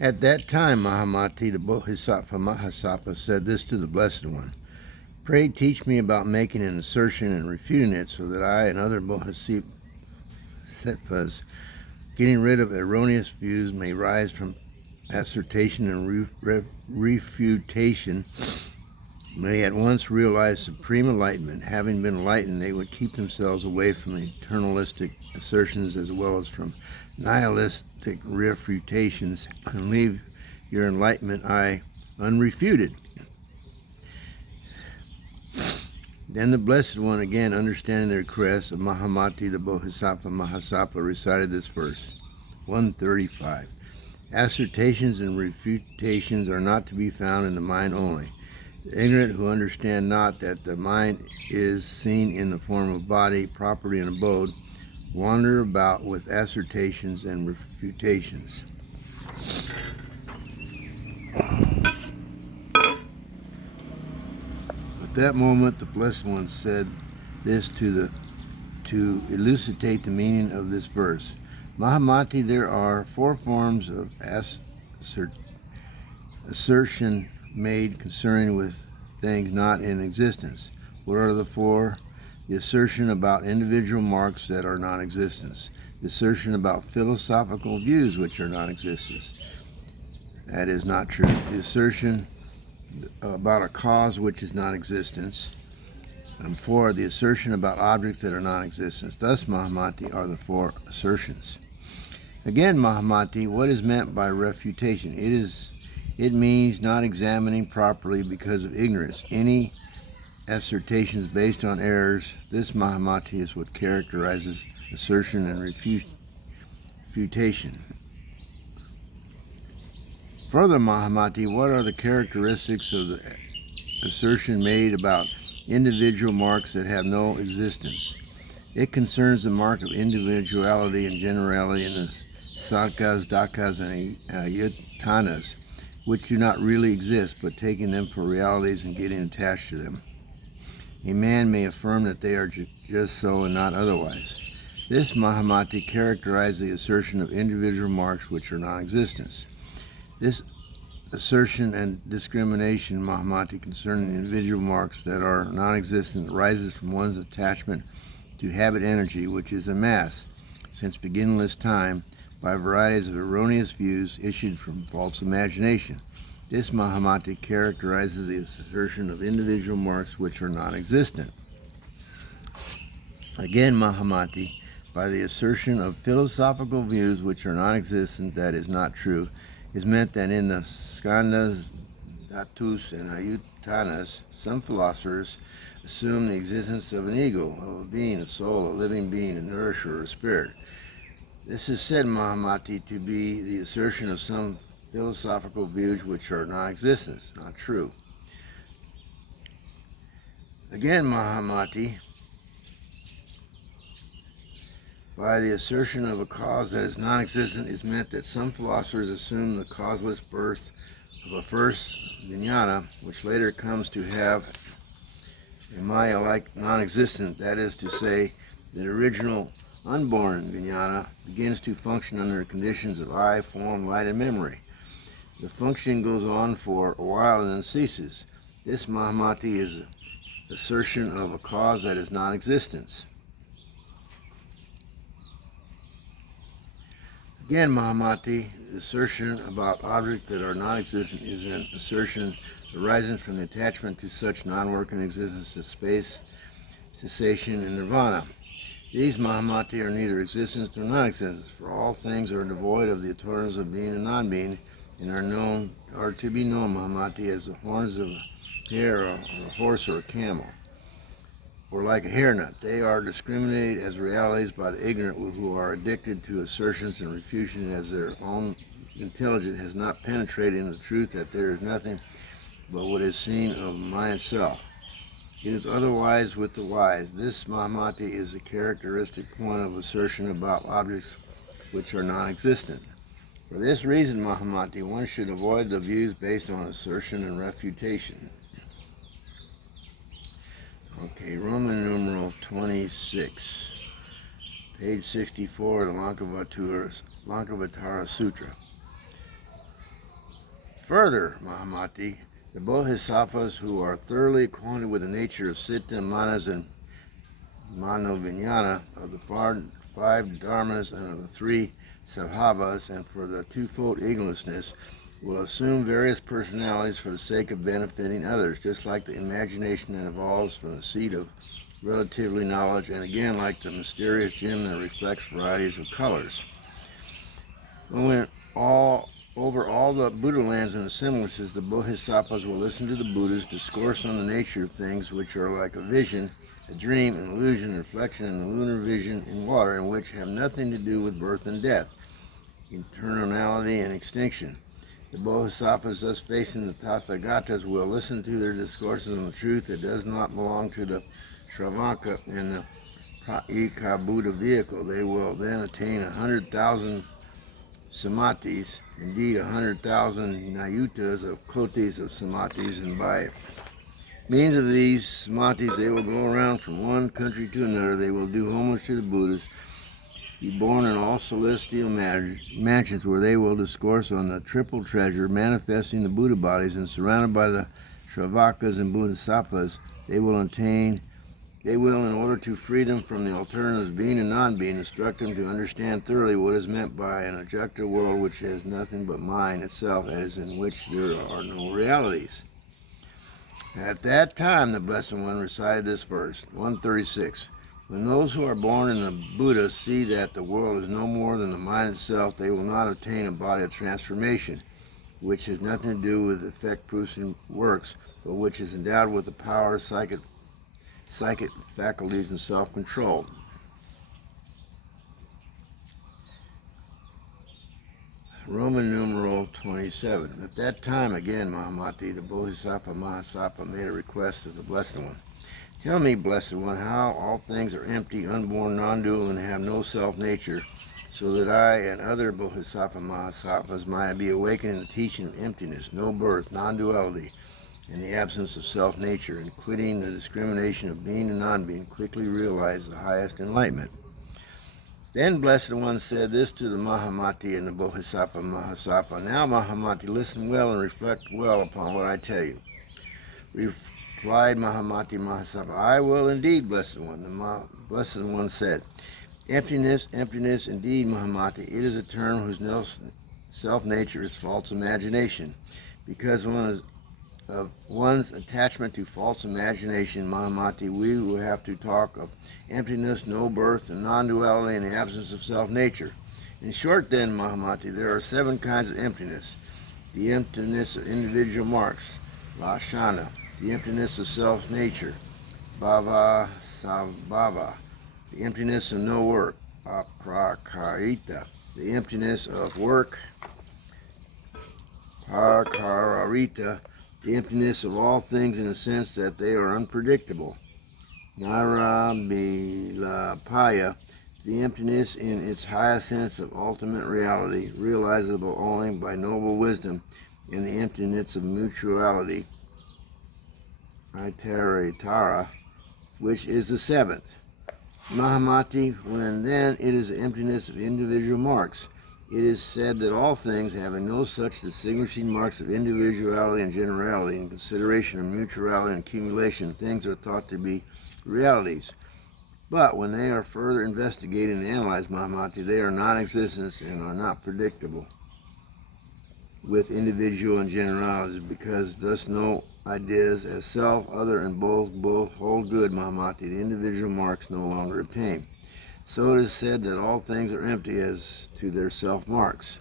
At that time, Mahamati, the Bodhisattva Mahasapa, said this to the Blessed One: "Pray teach me about making an assertion and refuting it, so that I and other Bodhisattvas, getting rid of erroneous views, may rise from assertion and refutation, may at once realize supreme enlightenment. Having been enlightened, they would keep themselves away from eternalistic assertions as well as from nihilistic refutations, and leave your enlightenment eye unrefuted." Then the Blessed One, again understanding the request of Mahamati, the Bodhisattva Mahasapa, recited this verse, 135. "Assertions and refutations are not to be found in the mind only. The ignorant who understand not that the mind is seen in the form of body, property, and abode, wander about with assertions and refutations." At that moment, the Blessed One said this to elucidate the meaning of this verse: "Mahamati, there are 4 forms of assertion made concerning with things not in existence." What are the 4? The assertion about individual marks that are non-existence. The assertion about philosophical views which are non-existence. That is not true. The assertion about a cause which is non-existence. And 4, the assertion about objects that are non-existence. Thus, Mahamati, are the 4 assertions. Again, Mahamati, what is meant by refutation? It means not examining properly because of ignorance any assertions based on errors. This, Mahamati, is what characterizes assertion and refutation. Further, Mahamati, what are the characteristics of the assertion made about individual marks that have no existence? It concerns the mark of individuality and generality in the sattkas, dhākas, and ayatanas, which do not really exist, but taking them for realities and getting attached to them. A man may affirm that they are just so and not otherwise. This, Mahamati, characterizes the assertion of individual marks which are non-existence. This assertion and discrimination, Mahamati, concerning individual marks that are non-existent arises from one's attachment to habit energy, which is amassed since beginningless time by varieties of erroneous views issued from false imagination. This, Mahamati, characterizes the assertion of individual marks which are non-existent. Again, Mahamati, by the assertion of philosophical views which are non-existent, that is not true, is meant that in the skandhas, dhatus, and ayatanas, some philosophers assume the existence of an ego, of a being, a soul, a living being, a nourisher, or a spirit. This is said, Mahamati, to be the assertion of some philosophical views which are non-existent, not true. Again, Mahamati, by the assertion of a cause that is non-existent is meant that some philosophers assume the causeless birth of a first vijnana, which later comes to have a maya-like non-existent, that is to say, the original unborn vijnana begins to function under conditions of eye, form, light, and memory. The function goes on for a while and then ceases. This, Mahamati, is an assertion of a cause that is non-existence. Again, Mahamati, the assertion about objects that are non-existent is an assertion arising from the attachment to such non-working existence as space, cessation, and nirvana. These, Mahamati, are neither existence nor non-existence, for all things are devoid of the eternals of being and non-being, and are to be known, Mahamati, as the horns of a hare or a horse or a camel, or like a hairnut. They are discriminated as realities by the ignorant who are addicted to assertions and refutation, as their own intelligence has not penetrated into the truth that there is nothing but what is seen of mind itself. It is otherwise with the wise. This, Mahamati, is a characteristic point of assertion about objects which are non-existent. For this reason, Mahamati, one should avoid the views based on assertion and refutation. Okay, Roman numeral 26, page 64 of the Lankavatara Sutra. Further, Mahamati, the Bodhisattvas who are thoroughly acquainted with the nature of Citta, Manas, and Manovijnana, of the five dharmas and of the three svabhavas, and for the twofold egolessness, will assume various personalities for the sake of benefiting others, just like the imagination that evolves from the seed of relatively knowledge, and again like the mysterious gem that reflects varieties of colors. When over all the Buddha lands and assemblages, the Bodhisattvas will listen to the Buddhas discourse on the nature of things which are like a vision, a dream, an illusion, a reflection, and a lunar vision in water, and which have nothing to do with birth and death, eternality and extinction. The Bodhisattvas thus facing the Tathagatas will listen to their discourses on the truth that does not belong to the Shravaka and the Praika Buddha vehicle. They will then attain 100,000 samadhis, indeed 100,000 nayutas of kotis of samadhis, and by means of these samadhis they will go around from one country to another. They will do homage to the Buddhas, be born in all celestial mansions where they will discourse on the triple treasure manifesting the Buddha bodies, and surrounded by the Shravakas and Bodhisattvas, they will, in order to free them from the alternatives being and non-being, instruct them to understand thoroughly what is meant by an objective world which has nothing but mind itself, as in which there are no realities. At that time, the Blessed One recited this verse, 136. When those who are born in the Buddha see that the world is no more than the mind itself, they will not attain a body of transformation, which has nothing to do with effect-producing works, but which is endowed with the power of psychic faculties and self-control. Roman numeral 27. At that time, again, Mahamati, the Bodhisattva Mahasattva, made a request of the Blessed One. Tell me, Blessed One, how all things are empty, unborn, non-dual, and have no self-nature, so that I and other Bodhisattva Mahasattvas might be awakened in the teaching of emptiness, no birth, non-duality, and the absence of self-nature, and quitting the discrimination of being and non-being, quickly realize the highest enlightenment. Then Blessed One said this to the Mahamati and the Bodhisattva Mahasattva. Now, Mahamati, listen well and reflect well upon what I tell you. Replied Mahamati Mahasattva, I will indeed, Blessed One. The Blessed One said, emptiness, emptiness, indeed, Mahamati. It is a term whose self-nature is false imagination. Because of one's attachment to false imagination, Mahamati, we will have to talk of emptiness, no birth, and non-duality, and the absence of self-nature. In short, then, Mahamati, there are 7 kinds of emptiness. The emptiness of individual marks, Lashana. The emptiness of self-nature, Bhava Sabhava. The emptiness of no work, Aprakarita. The emptiness of work, Parakararita. The emptiness of all things in the sense that they are unpredictable, Narabilapaya. The emptiness in its highest sense of ultimate reality, realizable only by noble wisdom, and the emptiness of mutuality, Itaritara, which is the 7th. Mahamati, when then it is the emptiness of individual marks. It is said that all things, having no such distinguishing marks of individuality and generality, in consideration of mutuality and accumulation, things are thought to be realities. But when they are further investigated and analyzed, Mahamati, they are non-existent and are not predictable with individual and generalities, because thus no ideas as self, other, and both hold good, Mahamati. The individual marks no longer obtain. So it is said that all things are empty as to their self-marks.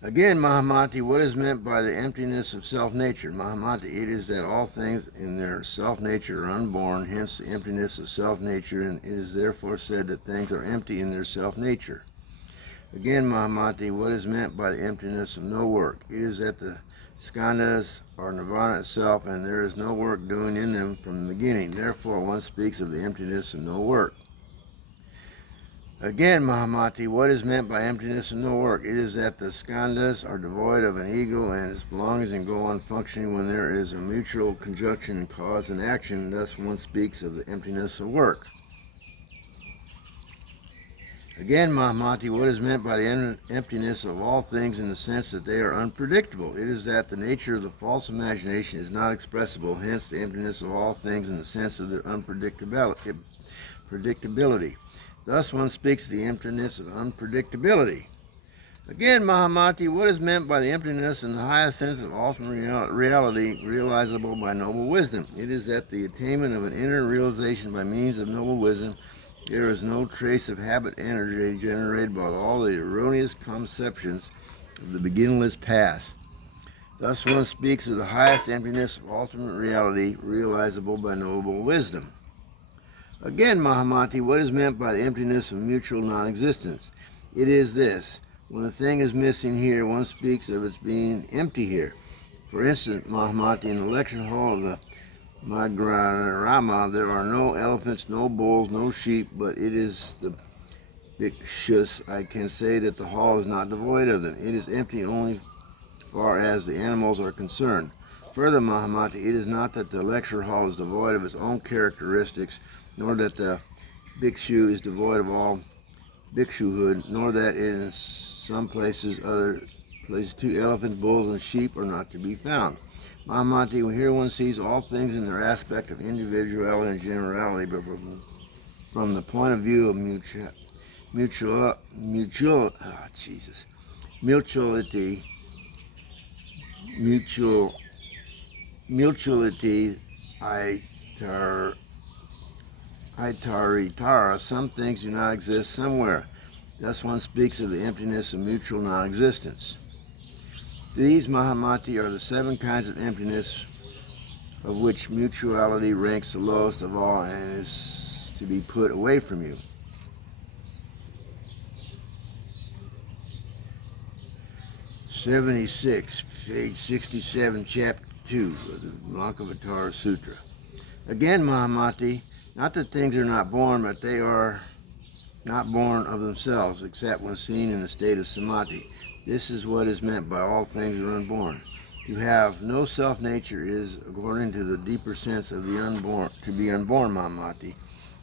Again, Mahamati, what is meant by the emptiness of self-nature? Mahamati, it is that all things in their self-nature are unborn, hence the emptiness of self-nature, and it is therefore said that things are empty in their self-nature. Again, Mahamati, what is meant by the emptiness of no work? It is that the skandhas are nirvana itself, and there is no work doing in them from the beginning. Therefore, one speaks of the emptiness of no work. Again, Mahamati, what is meant by emptiness of no work? It is that the skandhas are devoid of an ego and its belongings and go on functioning when there is a mutual conjunction in cause and action. Thus, one speaks of the emptiness of work. Again, Mahamati, what is meant by the emptiness of all things in the sense that they are unpredictable? It is that the nature of the false imagination is not expressible, hence the emptiness of all things in the sense of their unpredictability. Thus one speaks of the emptiness of unpredictability. Again, Mahamati, what is meant by the emptiness in the highest sense of ultimate reality realizable by noble wisdom? It is that the attainment of an inner realization by means of noble wisdom. There is no trace of habit energy generated by all the erroneous conceptions of the beginningless past. Thus one speaks of the highest emptiness of ultimate reality realizable by noble wisdom. Again, Mahamati, what is meant by the emptiness of mutual non-existence? It is this. When a thing is missing here, one speaks of its being empty here. For instance, Mahamati, in the lecture hall of the Magarama, there are no elephants, no bulls, no sheep, but it is the bhikshus. I can say that the hall is not devoid of them. It is empty only far as the animals are concerned. Further, Mahamati, it is not that the lecture hall is devoid of its own characteristics, nor that the bhikshu is devoid of all bhikshuhood, nor that in some places, other places, too, elephants, bulls, and sheep are not to be found. Mahamati, here one sees all things in their aspect of individuality and generality, but from the point of view of mutuality, itaritara, some things do not exist somewhere. Thus one speaks of the emptiness of mutual non-existence. These, Mahamati, are the 7 kinds of emptiness of which mutuality ranks the lowest of all and is to be put away from you. '76, page 67, chapter 2 of the Lankavatara Sutra. Again, Mahamati, not that things are not born, but they are not born of themselves, except when seen in the state of samadhi. This is what is meant by all things are unborn. To have no self-nature is, according to the deeper sense of the unborn, to be unborn, Mahamati.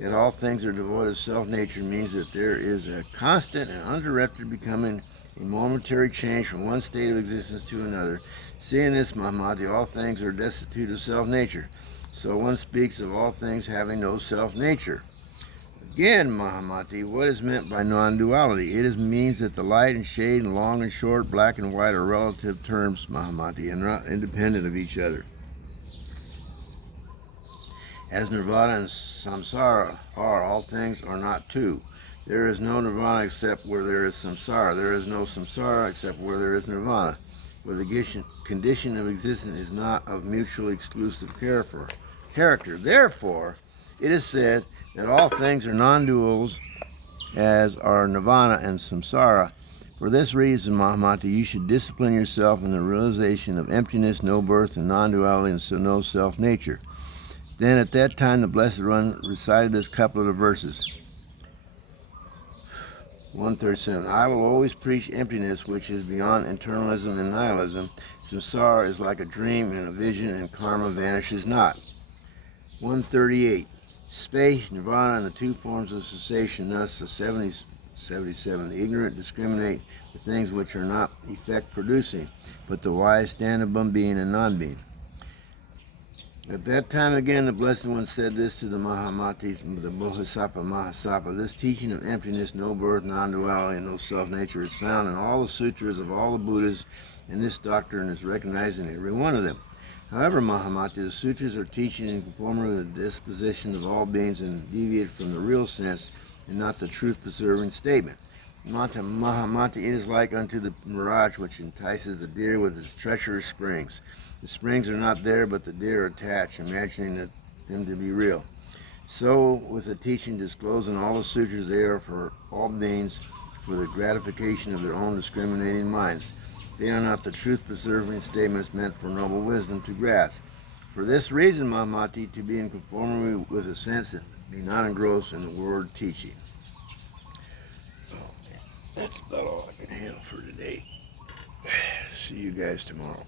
That all things are devoid of self-nature means that there is a constant and uninterrupted becoming, a momentary change from one state of existence to another. Seeing this, Mahamati, all things are destitute of self-nature. So one speaks of all things having no self-nature. Again, Mahamati, what is meant by non-duality? It means that the light and shade and long and short, black and white are relative terms, Mahamati, and not independent of each other. As nirvana and samsara are, all things are not two. There is no nirvana except where there is samsara. There is no samsara except where there is nirvana. For the condition of existence is not of mutually exclusive character. Therefore, it is said that all things are non-duals, as are nirvana and samsara. For this reason, Mahamati, you should discipline yourself in the realization of emptiness, no birth, and non-duality, and so no self-nature. Then at that time the Blessed One recited this couplet of verses. 137. I will always preach emptiness, which is beyond internalism and nihilism. Samsara is like a dream and a vision, and karma vanishes not. 138. Space, nirvana, and the 2 forms of cessation, thus the 77. The ignorant discriminate the things which are not effect-producing, but the wise stand above being and non-being. At that time again the Blessed One said this to the Mahamatis, the Bodhisattva Mahasapa. This teaching of emptiness, no birth, non-duality, and no self-nature is found in all the sutras of all the Buddhas, and this doctrine is recognized in every one of them. However, Mahamati, the sutras are teaching in conformity with the dispositions of all beings and deviate from the real sense and not the truth-preserving statement. Mahamati, it is like unto the mirage which entices the deer with its treacherous springs. The springs are not there, but the deer are attached, imagining them to be real. So, with the teaching disclosed in all the sutras, they are for all beings for the gratification of their own discriminating minds. They are not the truth-preserving statements meant for noble wisdom to grasp. For this reason, Mahamati, to be in conformity with the sense and be not engrossed in the word teaching. Oh, man. That's about all I can handle for today. See you guys tomorrow.